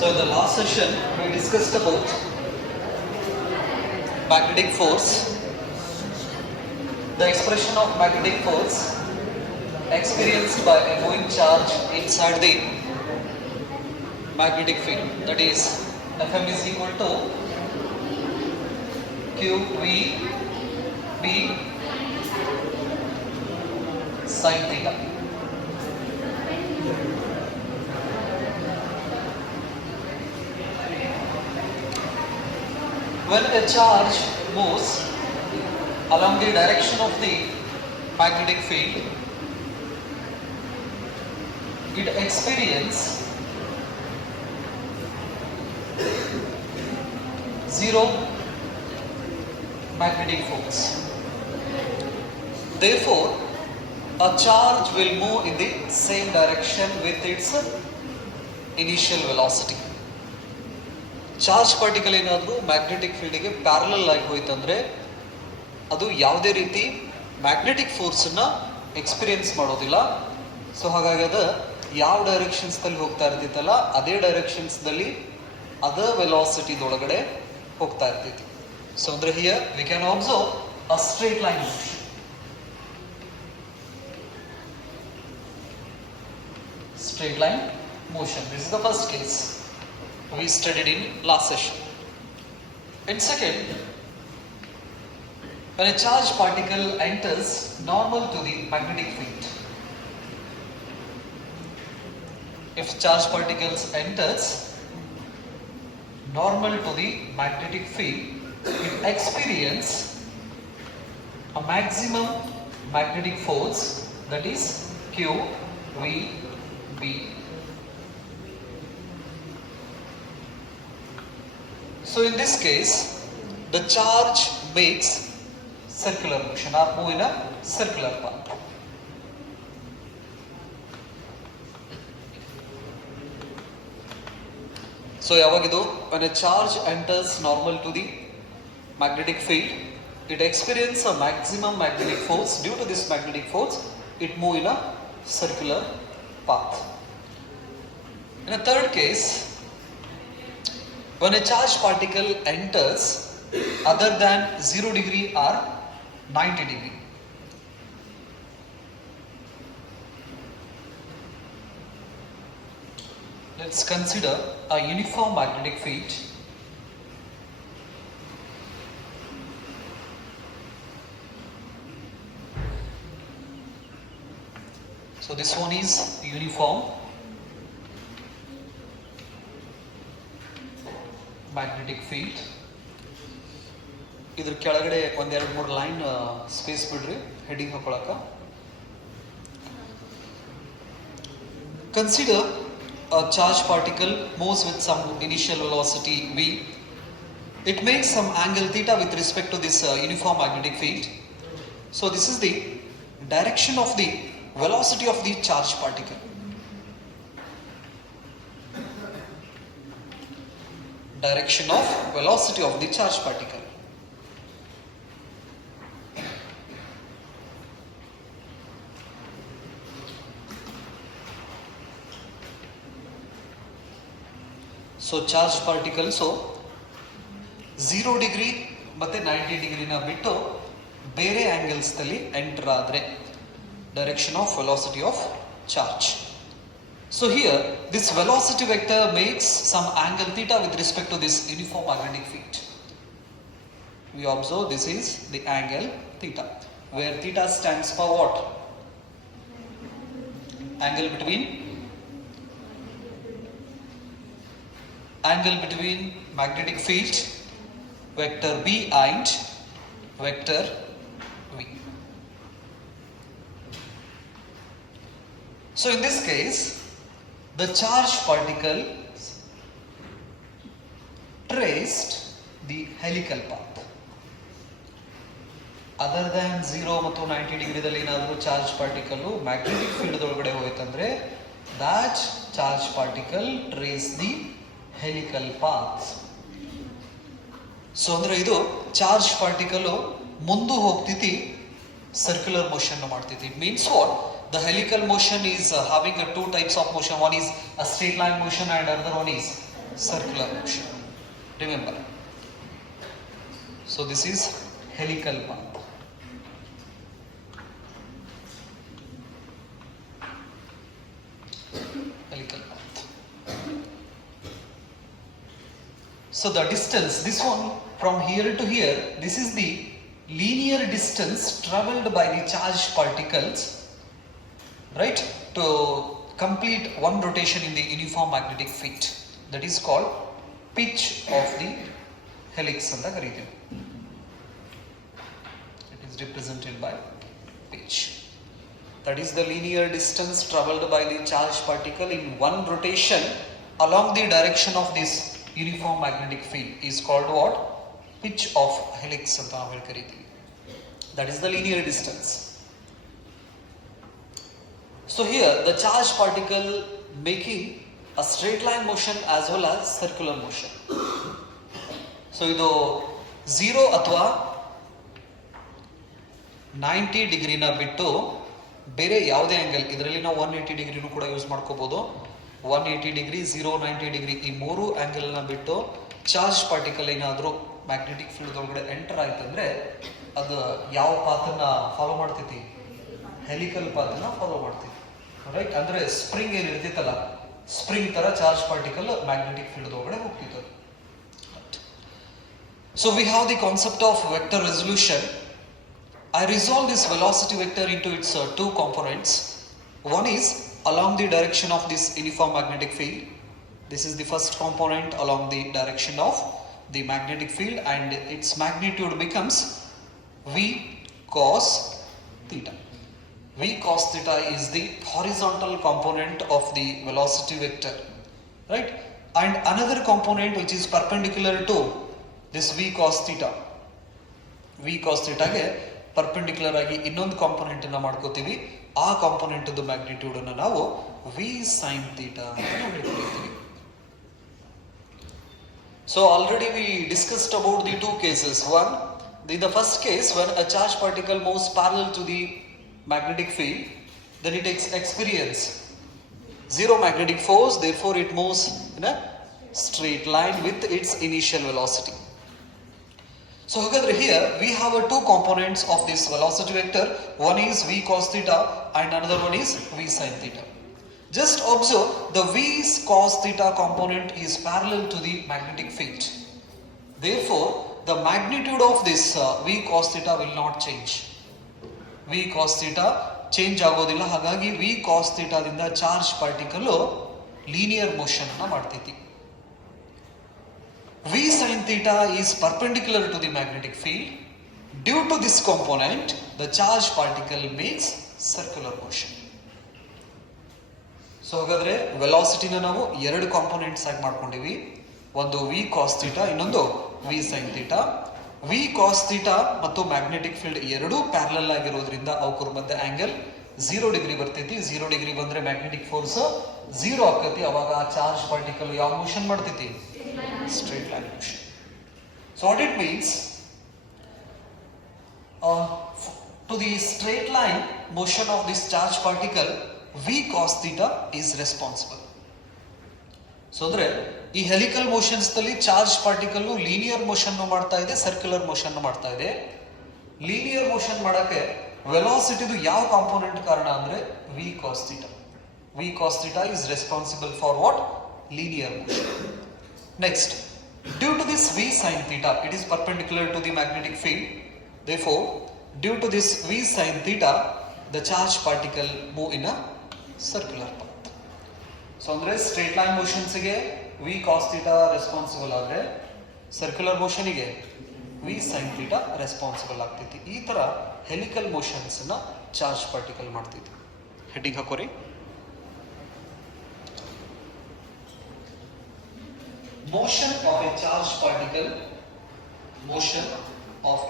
So in the last session we discussed about magnetic force, the expression of magnetic force experienced by a moving charge inside the magnetic field, that is Fm is equal to QV B sin theta. When a charge moves along the direction of the magnetic field, it experiences zero magnetic force. Therefore, a charge will move in the same direction with its initial velocity. Charge particle ಏನಾದರೂ magnetic ಫೀಲ್ಡ್ಗೆ parallel ಆಗಿ ಹೋಯ್ತಂದ್ರೆ ಅದು ಯಾವುದೇ ರೀತಿ magnetic ಫೋರ್ಸನ್ನ experience ಮಾಡೋದಿಲ್ಲ. So ಹಾಗಾಗಿ ಅದು ಯಾವ ಡೈರೆಕ್ಷನ್ಸ್ದಲ್ಲಿ ಹೋಗ್ತಾ ಇರ್ತಿತ್ತಲ್ಲ ಅದೇ ಡೈರೆಕ್ಷನ್ಸ್ದಲ್ಲಿ ಅದ ವೆಲಾಸಿಟಿದೊಳಗಡೆ ಹೋಗ್ತಾ ಇರ್ತೈತಿ. ಸೊ ಅಂದ್ರೆ here we can observe a straight line motion. Straight line motion. This is the first case we studied in last session. And second, when a charged particle enters normal to the magnetic field, if charged particles enters normal to the magnetic field, it experience a maximum magnetic force, that is Q V B. So in this case, the charge makes circular motion or move in a circular path. So yavagidu, when a charge enters normal to the magnetic field, it experiences a maximum magnetic force. Due to this magnetic force, it moves in a circular path. In a third case, when a charged particle enters other than 0 degree or 90 degree, let's consider a uniform magnetic field. So this one is uniform magnetic field. ಇದ್ರ ಕೆಳಗಡೆ ಒಂದೆರಡು ಮೂರು line space ಬಿಡ್ರಿ heading ಹಾಕೊಳಕ. Consider a charged particle moves with some initial velocity v. It makes some angle theta with respect to this uniform magnetic field. So this is the direction of the velocity of the charged particle. Direction of velocity of the charged particle. So charged particle, so 0 degree ಮತ್ತೆ 90 ಡಿಗ್ರಿನ ಬಿಟ್ಟು ಬೇರೆ angles ದಲ್ಲಿ enter ಆದ್ರೆ direction of velocity of charge. So here this velocity vector makes some angle theta with respect to this uniform magnetic field. We observe this is the angle theta, where theta stands for what? Angle between magnetic field vector B and vector V. So in this case, the charged particle traced the helical path. Other than 0 ಮತ್ತು 90 ಡಿಗ್ರಿದಲ್ಲಿ ಏನಾದರೂ charge particle magnetic field ಒಳಗಡೆ ಹೋಯ್ತಂದ್ರೆ that charge particle trace the helical path. So ಅಂದ್ರೆ ಇದು charge particle ಮುಂದೆ ಹೋಗ್ತಿತಿ circular motion ಮಾಡ್ತಿತಿ. It means what? The helical motion is having two types of motion. One is a straight line motion and another one is circular motion. Remember. So this is helical path. Helical path. So the distance, this one from here to here, this is the linear distance traveled by the charged particles, right, to complete one rotation in the uniform magnetic field. That is called pitch of the helix anta kareeತೀವಿ. It is represented by pitch. That is the linear distance traveled by the charged particle in one rotation along the direction of this uniform magnetic field is called what? Pitch of helix anta ನಾವು ಕರೀತೀವಿ. That is the linear distance. So here the charged particle making a straight line motion as well as circular motion. So ಇದು 0 ಅಥವಾ 90 ಡಿಗ್ರಿನ ಬಿಟ್ಟು ಬೇರೆ ಯಾವುದೇ angle, ಇದರಲ್ಲಿ ನಾವು 180 ಡಿಗ್ರಿನೂ ಕೂಡ ಯೂಸ್ ಮಾಡ್ಕೋಬಹುದು. 180 ಡಿಗ್ರಿ, 0, 90 ಡಿಗ್ರಿ ಈ ಮೂರು ಆಂಗಲ್ನ ಬಿಟ್ಟು ಚಾರ್ಜ್ ಪಾರ್ಟಿಕಲ್ ಏನಾದರೂ ಮ್ಯಾಗ್ನೆಟಿಕ್ ಫೀಲ್ಡ್ ಒಳಗಡೆ ಎಂಟರ್ ಆಯ್ತಂದ್ರೆ ಅದು ಯಾವ ಪಾತನ್ನ ಫಾಲೋ ಮಾಡ್ತೈತಿ? ಹೆಲಿಕಲ್ ಪಾತನ್ನ ಫಾಲೋ ಮಾಡ್ತೈತಿ, ರೈಟ್? ಅಂದ್ರೆ ಸ್ಪ್ರಿಂಗ್ ಏನ್ ಇರ್ತಿತ್ತಲ್ಲ, ಸ್ಪ್ರಿಂಗ್ ತರ ಚಾರ್ಜ್ ಪಾರ್ಟಿಕಲ್ ಮ್ಯಾಗ್ನೆಟಿಕ್ ಫೀಲ್ಡ್ ಒಳಗಡೆ ಹೋಗ್ತಿತ್ತು. So we have the concept of vector resolution. I resolve this velocity vector into its two components. One is along the direction of this uniform magnetic field. This is the first component along the direction of the magnetic field, and its magnitude becomes V cos theta. V cos theta is the horizontal component of the velocity vector, right? And another component which is perpendicular to this V cos theta. V cos theta ಗೆ perpendicular ಆಗಿ ಇನ್ನೊಂದು component ಅನ್ನ ಮಾಡ್ಕೋತೀವಿ. ಆ component magnitude ಅನ್ನು ನಾವು V sin theta ಅಂತ ಹೇಳ್ತೀವಿ. So already we discussed about the two cases. One, in the first case, when a charged particle moves parallel to the magnetic field, then it experience zero magnetic force, therefore it moves in a straight line with its initial velocity. So here we have two components of this velocity vector. One is V cos theta and another one is V sin theta. Just observe, the V cos theta component is parallel to the magnetic field. Therefore, the magnitude of this V cos theta will not change. V cos theta change ಆಗೋದಿಲ್ಲ. ಹಾಗಾಗಿ V cos theta ದಿಂದ charge particle linear motion ಅನ್ನ ಮಾಡ್ತೈತಿ. V sin theta is perpendicular to the magnetic field. Due to this component, the charged particle makes circular motion. So ಹಾಗಾದ್ರೆ ವೆಲಾಸಿಟಿನ ನಾವು ಎರಡು components ಆಗಿ ಮಾಡ್ಕೊಂಡಿವಿ. ಒಂದು V cos theta, ಇನ್ನೊಂದು V sin theta. V cos theta ಮತ್ತು magnetic field ಎರಡೂ parallel ಆಗಿರೋದ್ರಿಂದ ಅವಕರ ಮಧ್ಯೆ ಆಂಗಲ್ 0 ಡಿಗ್ರಿ ಬರ್ತೈತಿ. 0 ಡಿಗ್ರಿ ಬಂದ್ರೆ ಮ್ಯಾಗ್ನೆಟಿಕ್ ಫೋರ್ಸ್ 0 ಆಗ್ತೈತಿ. ಅವಾಗ ಆ ಚಾರ್ಜ್ ಪಾರ್ಟಿಕಲ್ ಯಾವ ಮೋಷನ್ ಮಾಡ್ತೈತಿ? Straight line motion. So what it means, to the straight line motion of this charged particle, V cos theta is responsible. So ಅಂದ್ರೆ ಈ ಹೆಲಿಕಲ್ ಮೋಷನ್ಸ್ ನಲ್ಲಿ ಚಾರ್ಜ್ ಪಾರ್ಟಿಕಲ್ ಲೀನಿಯರ್ ಮೋಷನ್ ಮಾಡ್ತಾ ಇದೆ, circular motion ಮಾಡ್ತಾ ಇದೆ. Linear motion ಮಾಡಕ್ಕೆ ವೆಲಾಸಿಟಿದು ಯಾವ component ಕಾರಣ ಅಂದ್ರೆ V cos theta. V cos theta is responsible for what? Linear motion. Next, due to this V sin theta, it is perpendicular to the magnetic field. Therefore, due to this V sin theta, the charged particle move in a circular path. So andre straight line motions ಗೆ V cos theta responsible ಆದರೆ circular motion ಗೆ V sin theta responsible ಆಗ್ತೈತಿ. ಈ ತರ helical motions ನ charge particle ಮಾಡ್ತೈತಿ. Heading ಹಾಕೋರಿ. Motion of a charged particle, motion of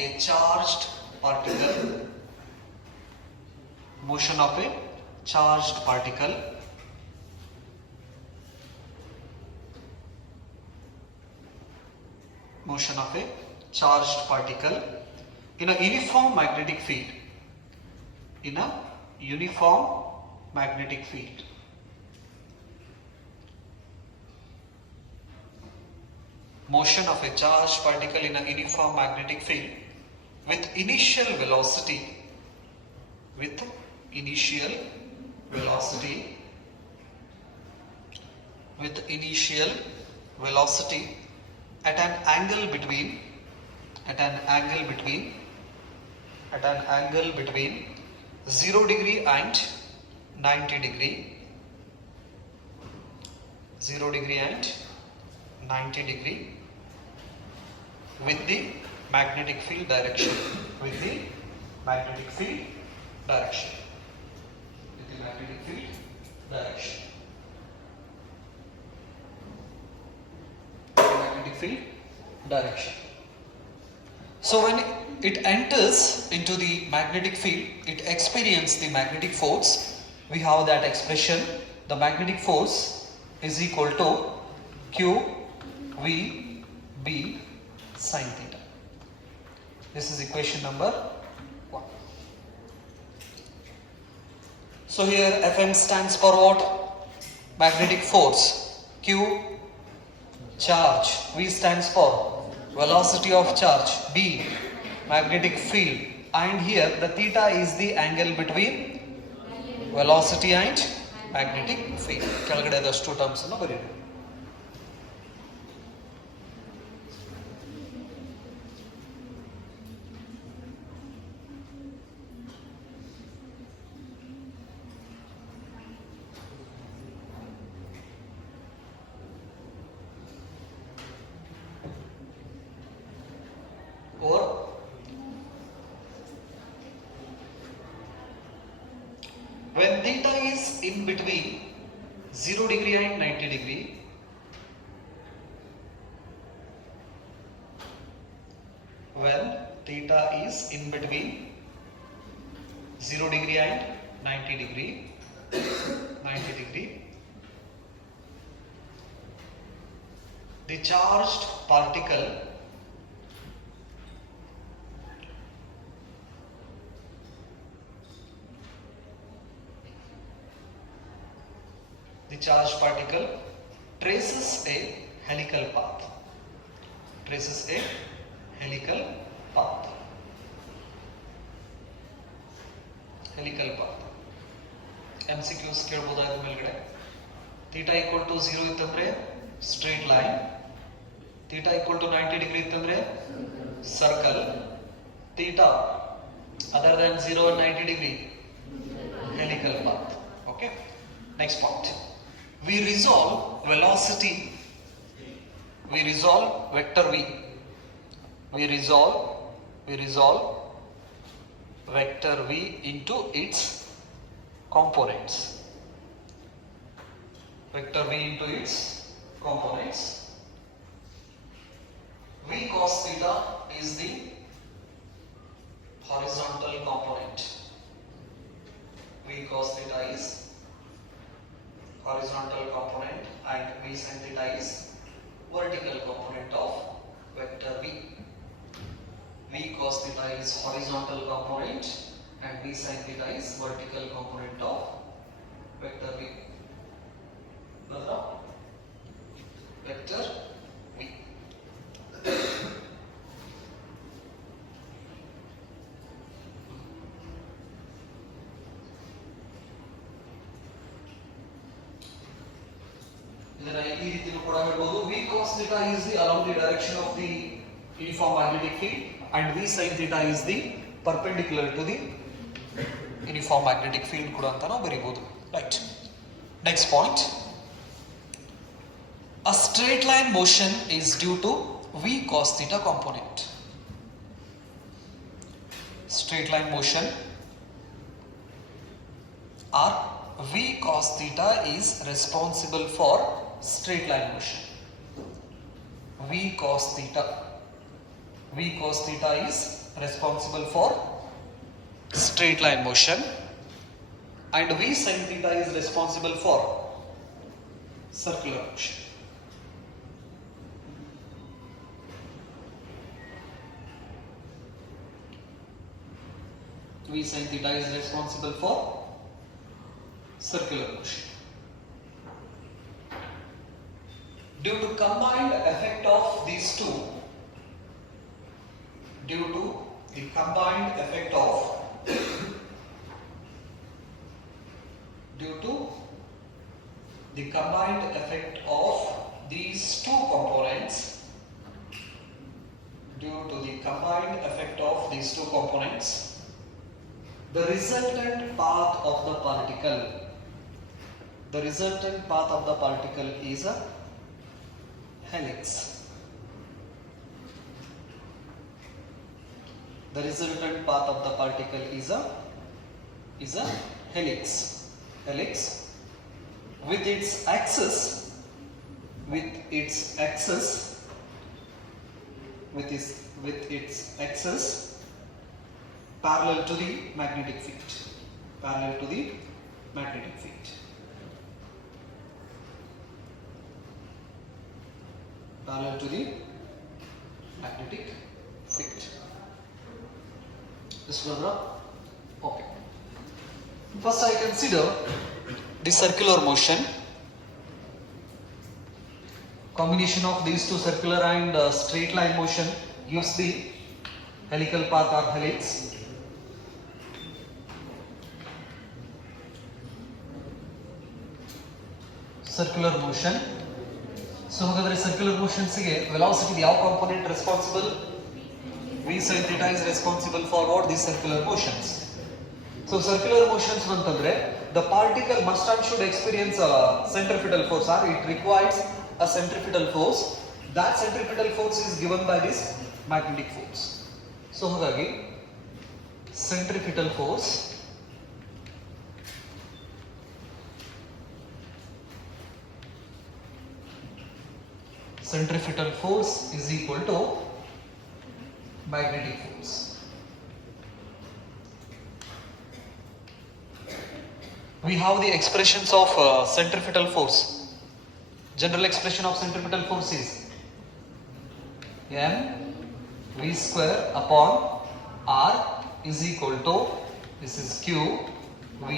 a charged particle, motion of a charged particle, motion of a charged particle in a uniform magnetic field, in a uniform magnetic field. motion of a charged particle in a uniform magnetic field with initial velocity at an angle between 0 degree and 90 degree, 0 degree and 90 degree with the magnetic field direction, with the magnetic field direction. So when it enters into the magnetic field, it experiences the magnetic force. We have that expression, the magnetic force is equal to Q V B sin theta. This is equation number 1. So here Fm stands for what? Magnetic force. Q, charge. V stands for velocity of charge. B, magnetic field. And here the theta is the angle between velocity and magnetic field. Kelalagade those two terms annu bariyodu. Or when theta is in between 0 degree and 90 degree, when theta is in between 0 degree and 90 degree, the charged particle traces a helical path. MCQs ಕೇಳಬಹುದಾದ ಮೇಲ್ಗಡೆ theta equal to 0 ಇತ್ತಂದ್ರೆ straight line, theta equal to 90 degree ಇತ್ತಂದ್ರೆ circle, theta other than 0 and 90 degree helical path. Okay, next point. We resolve velocity, we resolve vector V, we resolve vector V into its components. V cos theta is the horizontal component. And V sin theta is vertical component of vector V. V cos theta is horizontal component and V sin theta is vertical component of vector V. Vector V. ಈ ರೀತಿನೂ ಕೂಡ ಹೇಳ್ಬೋದು. V cos theta is the along the direction of the uniform magnetic field and V sin theta is the perpendicular to the uniform magnetic field ಕೂಡ ಅಂತ ನಾವು ಬರೀಬಹುದು. Right. Next point. A straight line motion is due to V cos theta component. Straight line motion or V cos theta is responsible for straight line motion. V cos theta is responsible for straight line motion and V sin theta is responsible for circular motion. V sin theta is responsible for circular motion. Due to combined effect of these due to the combined effect of these two components, the resultant path of the particle is a helix. The resultant path of the particle is a helix. With its axis parallel to the magnetic field. This one, okay. First I consider the circular motion. Combination of these two, circular and straight line motion, gives the helical path or helix. Circular motion. So ಹಾಗಾದ್ರೆ circular motions ಗೆ velocity ಯಾವ component responsible? V sin theta is responsible for what? These circular motions. So circular motions ಅಂತಂದ್ರೆ the particle must and should experience a centripetal force, or it requires a centripetal force. That centripetal force is given by this magnetic force. So ಹಾಗಾಗಿ centripetal force is equal to magnetic force. We have the expressions of centripetal force. General expression of centripetal force is m v square upon r is equal to, this is q v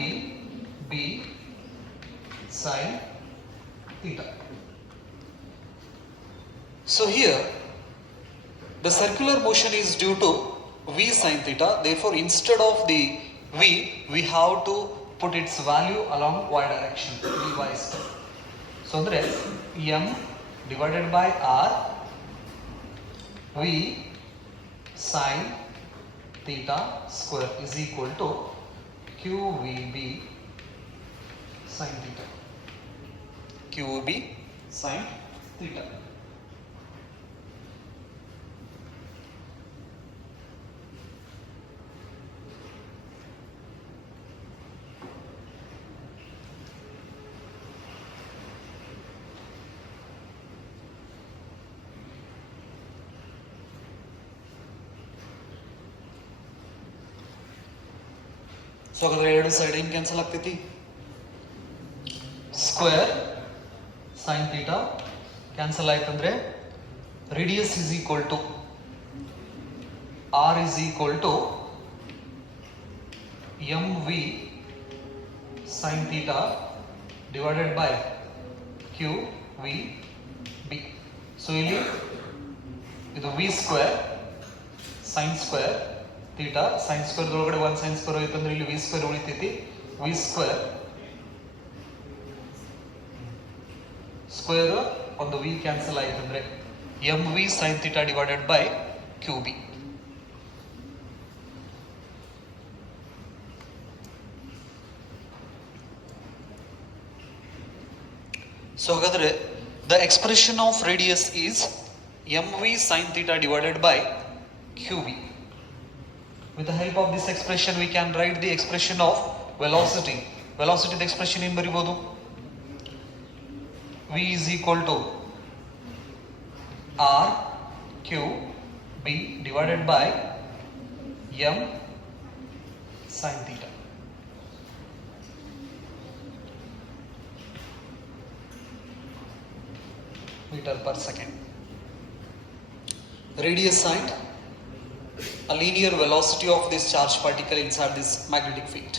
b sin theta. So here the circular motion is due to v sin theta. Therefore instead of the v, we have to put its value along y direction, vy square. So andre m divided by r v sin theta square is equal to qvb sin theta. So ಹಾಗಾದ್ರೆ ಎರಡು side ಏನು cancel ಆಗ್ತೈತಿ? Square sine theta cancel ಆಯ್ತಂದ್ರೆ radius is equal to R is equal to M V sine theta divided by Q V B. So ಇಲ್ಲಿ ಇದು V square sine square theta, sine square ಒಳಗಡೆ ಒಂದು sine square ಹೋಯ್ತಂದ್ರೆ ಇಲ್ಲಿ V square ಉಳಿತೈತಿ. V square square ಒಂದು V cancel ಆಯ್ತಂದ್ರೆ M V sine theta divided by Q B. So ಹಾಗಾದ್ರೆ the expression of radius is M V sine theta divided by Q B. With the help of this expression we can write the expression of velocity. Velocity the expression ಏನು ಬರಿಬಹುದು? V is equal to R Q B divided by M sin theta. Meter per second. Radius signed a linear velocity of this charged particle inside this magnetic field.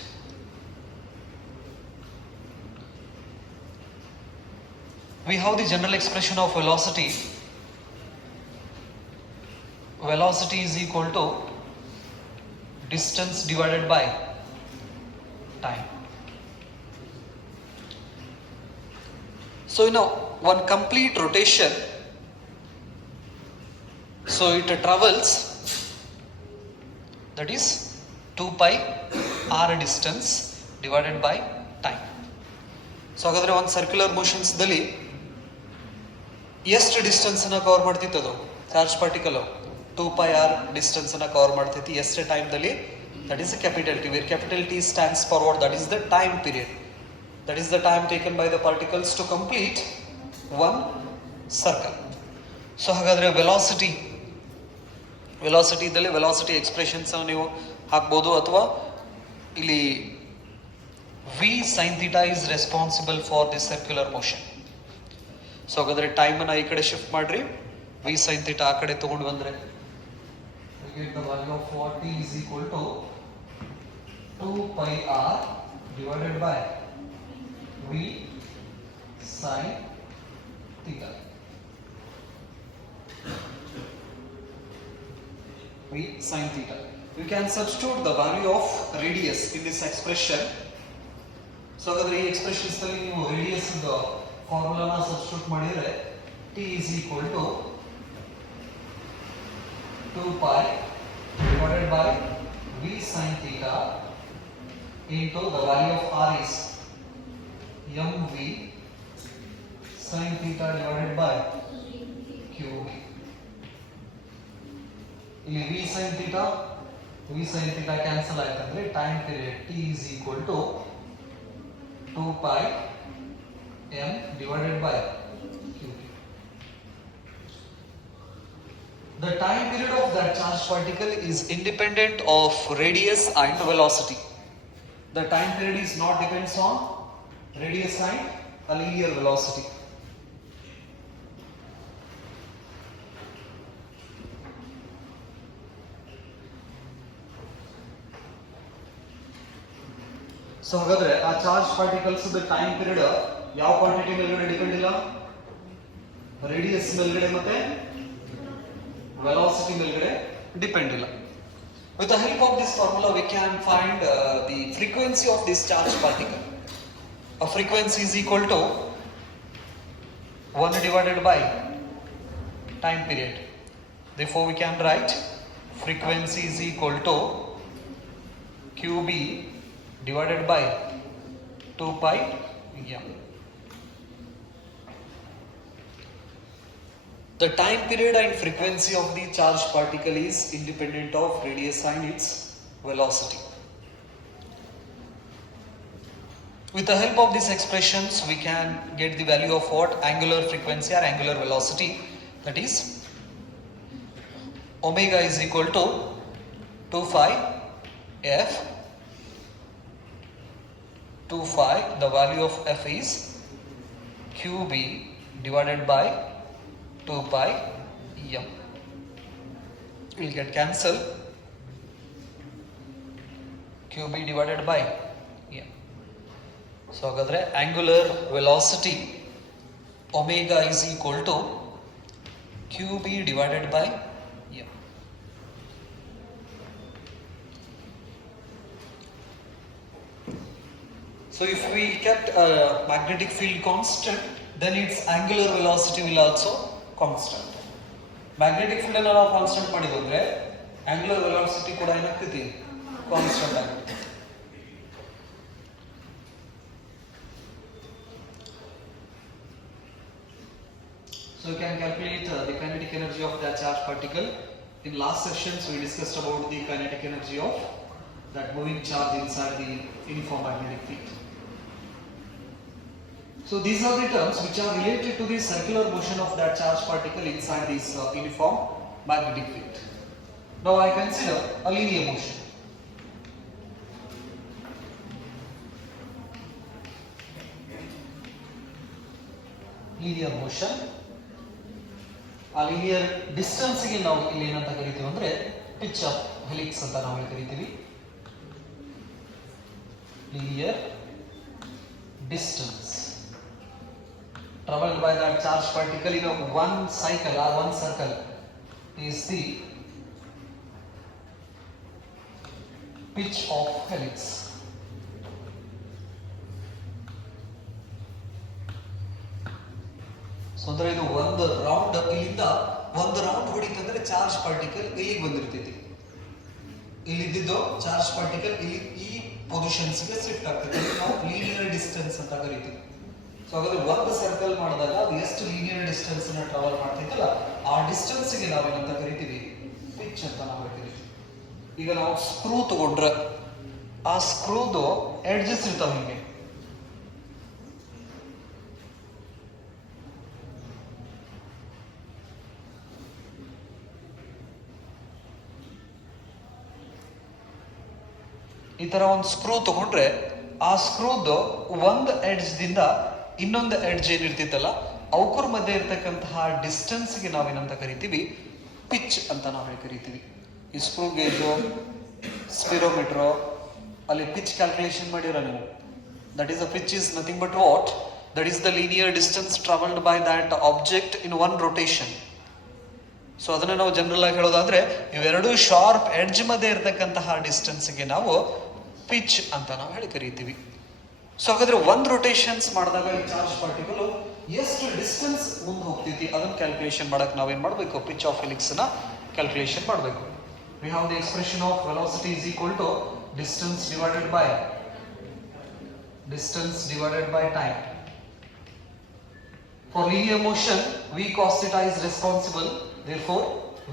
We have the general expression of velocity. velocity is equal to distance divided by time. So one complete rotation, so it travels, that is 2 pi r distance divided by time. So ಹಾಗಾದ್ರೆ ಒಂದು circular motions ದಲ್ಲಿ ಎಷ್ಟು distance ಅನ್ನ cover ಮಾಡ್ತಿತ್ತು ಅದು charge particle 2 pi r distance ಅನ್ನ cover ಮಾಡ್ತೈತಿ ಎಷ್ಟು ಟೈಮ್ ದಲ್ಲಿ? That is capital T, where capital T stands for what? That is the time period. That is the time taken by the particles to complete one circle. So ಹಾಗಾದ್ರೆ velocity ಇದ್ದಲ್ಲಿ velocity expressions ನೀವು ಹಾಕ್ಬೋದು, ಅಥವಾ ಇಲ್ಲಿ v sin theta is responsible for this circular motion. So ಹಾಗಾದ್ರೆ time ಅನ್ನ ಈ ಕಡೆ ಶಿಫ್ಟ್ ಮಾಡ್ರಿ, v sin theta ಆ ಕಡೆ ತಗೊಂಡು ಬಂದ್ರೆ we get the value of what t is equal to 2 pi r divided by v sin theta. V sin theta. We can substitute the value of radius in this expression. So ಹಾಗಾದ್ರೆ ಈ expressions ಅಲ್ಲಿ ನೀವು radius the ಫಾರ್ಮುಲಾನ substitute ಮಾಡಿದ್ರೆ t is equal to 2 pi divided by v sin theta into the value of r is mv sin theta divided by qv. ಇಲ್ಲಿ v sin theta cancel ಆಯ್ತಂದ್ರೆ time period t is equal to 2 pi m divided by qv. The time period of that charged particle is independent of radius and velocity. The time period is not depends on radius and a linear velocity. So ಹಾಗಾದ್ರೆ ಆ charge particles time period ಯಾವ quantity ಮೇಲ್ಗಡೆ depend ಇಲ್ಲ? Radius ಮೇಲ್ಗಡೆ ಮತ್ತೆ velocity ಮೇಲ್ಗಡೆ depend ಇಲ್ಲ. With the help of this formula we can find the frequency of this charged particle. A frequency is equal to 1 divided by time period. Therefore we can write frequency is equal to qb divided by 2 pi m. The time period and frequency of the charged particle is independent of radius and its velocity. With the help of these expressions we can get the value of what? Angular frequency or angular velocity, that is omega is equal to 2 phi f. 2 phi, the value of f is qb divided by 2 pi m. Will get cancel, qb divided by m. So hagadre angular velocity omega is equal to qb divided by m. So if we kept a magnetic field constant, then its angular velocity will also constant. Magnetic field ಅನ್ನು ನಾವು constant ಮಾಡಿದ್ರೆ angular velocity ಕೂಡ ಏನಾಗ್ತೈತಿ? Constant ಆಗುತ್ತೆ. So you can calculate the kinetic energy of that charged particle. In last sessions we discussed about the kinetic energy of that moving charge inside the uniform magnetic field. So these are the terms which are related to the circular motion of that charged particle inside this uniform magnetic field. Now I consider a linear motion. Linear motion. A linear distance ಗೆ ನಾವು ಇಲ್ಲಿ ಏನಂತ ಕರಿತೀವಿ ಅಂದ್ರೆ pitch of helix ಅಂತ ನಾವು ಕರಿತೀವಿ. Linear distance traveled by that charged particle in one cycle or one circle is the pitch of helix. So ಅಂದ್ರೆ ಇದು ಒಂದು ರೌಂಡ್ ಇಲ್ಲಿಂದ ಒಂದು ರೌಂಡ್ ಹೊಡಿತಂದ್ರೆ ಚಾರ್ಜ್ ಪಾರ್ಟಿಕಲ್ ಇಲ್ಲಿಗೆ ಬಂದಿರ್ತೈತಿ. ಇಲ್ಲಿದ್ದು ಚಾರ್ಜ್ ಪಾರ್ಟಿಕಲ್ ಇಲ್ಲಿ ಈ ಪೊಸಿಷನ್ಸ್ಗೆ ಶಿಫ್ಟ್ ಆಗ್ತದೆ. ನಾವು ಲೀನಿಯರ್ ಡಿಸ್ಟೆನ್ಸ್ ಅಂತ ಕರಿತೀವಿ. ಸೊ ಹಾಗಾದ್ರೆ ಒಂದು ಸರ್ಕಲ್ ಮಾಡಿದಾಗ ಅದು ಎಷ್ಟು ಲೀನಿಯರ್ ಡಿಸ್ಟೆನ್ಸ್ ನ ಟ್ರಾವೆಲ್ ಮಾಡ್ತೈತಲ್ಲ ಆ ಡಿಸ್ಟೆನ್ಸ್ ಗೆ ನಾವೇನಂತ ಕರಿತೀವಿ, ಪಿಚ್ ಅಂತ ನಾವು ಹೇಳ್ತೀವಿ. ಈಗ ನಾವು ಸ್ಕ್ರೂ ತಗೊಂಡ್ರೆ ಆ ಸ್ಕ್ರೂದು ಎಡ್ಜಸ್ ಇರ್ತಾವ ಹಿಂಗೆ. ಈ ತರ ಒಂದು ಸ್ಕ್ರೂ ತಗೊಂಡ್ರೆ ಆ ಸ್ಕ್ರೂದು ಒಂದು ಎಡ್ಜ್ ದಿಂದ ಇನ್ನೊಂದು ಎಡ್ಜ್ ಏನಿರ್ತಿತ್ತಲ್ಲ ಅವಕರ ಮಧ್ಯೆ ಇರ್ತಕ್ಕಂತಹ ಡಿಸ್ಟೆನ್ಸ್ ಗೆ ನಾವೇನಂತ ಕರಿತೀವಿ, ಪಿಚ್ ಅಂತ ನಾವು ಹೇಳಿ ಕರಿತೀವಿ. ಈ ಸ್ಕ್ರೂ ಗೇಜು, ಸ್ಪಿರೋಮೀಟರ್ ಅಲ್ಲಿ ಪಿಚ್ ಕ್ಯಾಲ್ಕುಲೇಷನ್ ಮಾಡಿರ ನೀವು. That is a pitch is nothing but what, that is the linear distance travelled by that object in one rotation. So ಅದನ್ನ ನಾವು ಜನರಲ್ ಆಗಿ ಹೇಳೋದಾದ್ರೆ ಇವೆರಡು ಶಾರ್ಪ್ ಎಡ್ಜ್ ಮಧ್ಯೆ ಇರತಕ್ಕಂತಹ ಡಿಸ್ಟೆನ್ಸ್ಗೆ ನಾವು ಪಿಚ್ ಅಂತ ನಾವು ಹೇಳಿ ಕರೀತೀವಿ. ಸೊ ಹಾಗಾದ್ರೆ ಒಂದು ರೊಟೇಷನ್ಸ್ ಮಾಡಿದಾಗ ಈ ಚಾರ್ಜ್ ಪಾರ್ಟಿಕಲ್ ಎಷ್ಟು ಡಿಸ್ಟೆನ್ಸ್ ಮುಂದೆ ಹೋಗ್ತೈತಿ ಅದನ್ನ ಕ್ಯಾಲ್ಕುಲೇಷನ್ ಮಾಡಕ್ ನಾವೇನ್ ಮಾಡಬೇಕು, ಪಿಚ್ ಆಫ್ ಹೆಲಿಕ್ಸ್ ನ ಕ್ಯಾಲ್ಕುಲೇಷನ್ ಮಾಡಬೇಕು. We have the expression of velocity is equal to distance divided by time. For linear motion, v cos theta is responsible. Therefore,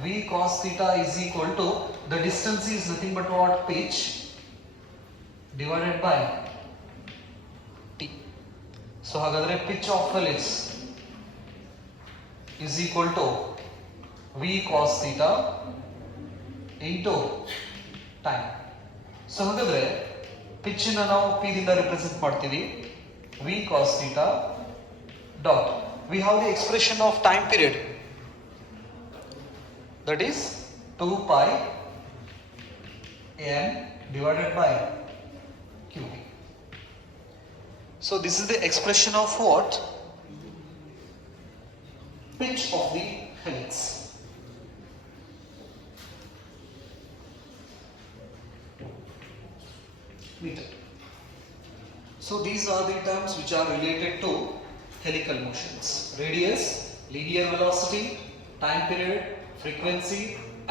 v cos theta is equal to the distance is nothing but what, pitch divided by t. So hagadre pitch of helix is equal to v cos theta into time. So hagadre pitch na ನಾವು p ದಿಂದ represent ಮಾಡ್ತೀವಿ, v cos theta dot. We have the expression of time period, that is 2 pi n divided by q. So this is the expression of what? Pitch of the helix. Meter. So these are the terms which are related to helical motions: radius, linear velocity, time period, frequency,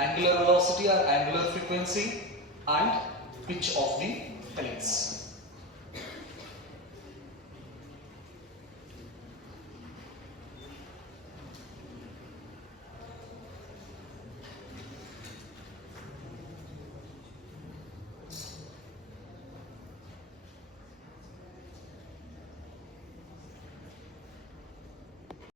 angular velocity or angular frequency, and pitch of the helix.